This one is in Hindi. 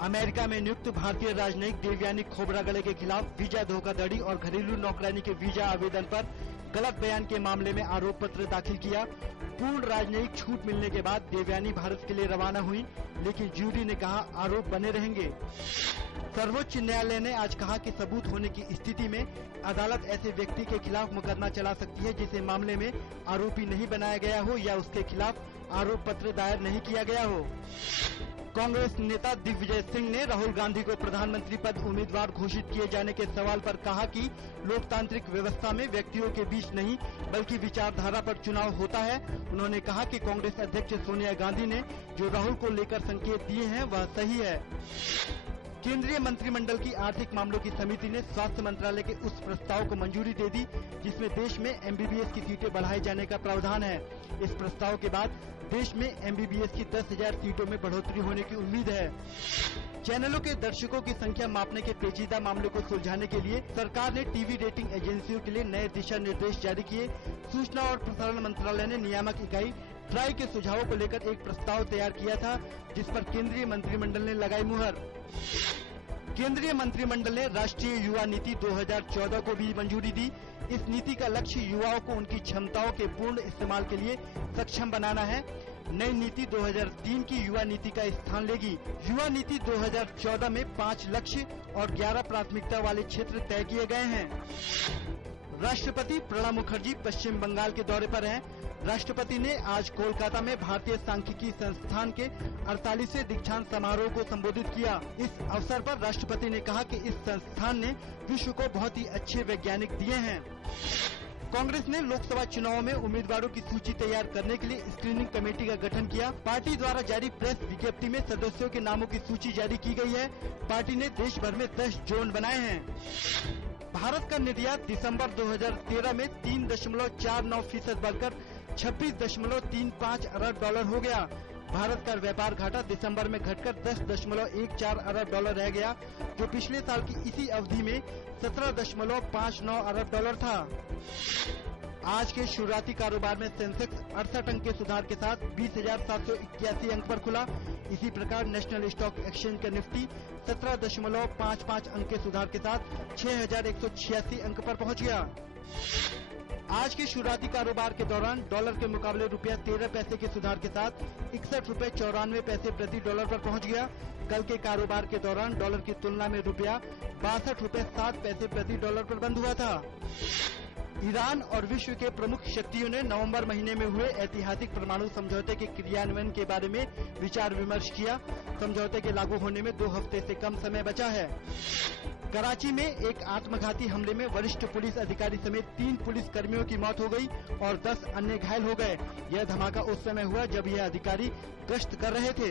अमेरिका में नियुक्त भारतीय राजनयिक देवयानी खोब्रागड़े के खिलाफ वीजा धोखाधड़ी और घरेलू नौकरानी के वीजा आवेदन पर गलत बयान के मामले में आरोप पत्र दाखिल किया। पूर्ण राजनयिक छूट मिलने के बाद देवयानी भारत के लिए रवाना हुई, लेकिन ज्यूरी ने कहा आरोप बने रहेंगे। सर्वोच्च न्यायालय ने आज कहा कि सबूत होने की स्थिति में अदालत ऐसे व्यक्ति के खिलाफ मुकदमा चला सकती है जिसे मामले में आरोपी नहीं बनाया गया हो या उसके खिलाफ आरोप पत्र दायर नहीं किया गया हो। कांग्रेस नेता दिग्विजय सिंह ने राहुल गांधी को प्रधानमंत्री पद उम्मीदवार घोषित किए जाने के सवाल पर कहा कि लोकतांत्रिक व्यवस्था में व्यक्तियों के बीच नहीं बल्कि विचारधारा पर चुनाव होता है। उन्होंने कहा कि कांग्रेस अध्यक्ष सोनिया गांधी ने जो राहुल को लेकर संकेत दिए हैं वह सही है। केंद्रीय मंत्रिमंडल की आर्थिक मामलों की समिति ने स्वास्थ्य मंत्रालय के उस प्रस्ताव को मंजूरी दे दी जिसमें देश में एमबीबीएस की सीटें बढ़ाए जाने का प्रावधान है। इस प्रस्ताव के बाद देश में एमबीबीएस की 10,000 सीटों में बढ़ोतरी होने की उम्मीद है। चैनलों के दर्शकों की संख्या मापने के पेचीदा मामले को सुलझाने के लिए सरकार ने टीवी रेटिंग एजेंसियों के लिए नए दिशा निर्देश जारी किए। सूचना और प्रसारण मंत्रालय ने नियामक इकाई ट्राई के सुझावों को लेकर एक प्रस्ताव तैयार किया था, जिस पर केंद्रीय मंत्रिमंडल ने लगाई मुहर। केंद्रीय मंत्रिमंडल ने राष्ट्रीय युवा नीति 2014 को भी मंजूरी दी। इस नीति का लक्ष्य युवाओं को उनकी क्षमताओं के पूर्ण इस्तेमाल के लिए सक्षम बनाना है। नई नीति 2003 की युवा नीति का स्थान लेगी। युवा नीति 2014 में 5 लक्ष्य और 11 प्राथमिकता वाले क्षेत्र तय किए गए हैं। राष्ट्रपति प्रणब मुखर्जी पश्चिम बंगाल के दौरे पर हैं। राष्ट्रपति ने आज कोलकाता में भारतीय सांख्यिकी संस्थान के 48वें दीक्षांत समारोह को संबोधित किया। इस अवसर पर राष्ट्रपति ने कहा कि इस संस्थान ने विश्व को बहुत ही अच्छे वैज्ञानिक दिए हैं। कांग्रेस ने लोकसभा चुनाव में उम्मीदवारों की सूची तैयार करने के लिए स्क्रीनिंग कमेटी का गठन किया। पार्टी द्वारा जारी प्रेस विज्ञप्ति में सदस्यों के नामों की सूची जारी की गई है। पार्टी ने देश भर में 10 जोन बनाए हैं। भारत का निर्यात दिसंबर 2013 में 3.49% बढ़कर 26.35 अरब डॉलर हो गया। भारत का व्यापार घाटा दिसंबर में घटकर 10.14 अरब डॉलर रह गया, जो पिछले साल की इसी अवधि में 17.59 अरब डॉलर था। आज के शुरुआती कारोबार में सेंसेक्स 68 अंक के सुधार के साथ 20,781 अंक पर खुला। इसी प्रकार नेशनल स्टॉक एक्सचेंज का निफ्टी 17.55 अंक के सुधार के साथ 6,186 अंक पर पहुंच गया। आज के शुरुआती कारोबार के दौरान डॉलर के मुकाबले रुपया 13 पैसे के सुधार के साथ 61.94 प्रति डॉलर पर पहुंच गया। कल के कारोबार के दौरान डॉलर की तुलना में रुपया 62.07 प्रति डॉलर पर बंद हुआ था। ईरान और विश्व के प्रमुख शक्तियों ने नवंबर महीने में हुए ऐतिहासिक परमाणु समझौते के क्रियान्वयन के बारे में विचार विमर्श किया। समझौते के लागू होने में 2 हफ्ते से कम समय बचा है। कराची में एक आत्मघाती हमले में वरिष्ठ पुलिस अधिकारी समेत 3 पुलिस कर्मियों की मौत हो गई और 10 अन्य घायल हो गए। यह धमाका उस समय हुआ जब यह अधिकारी गश्त कर रहे थे।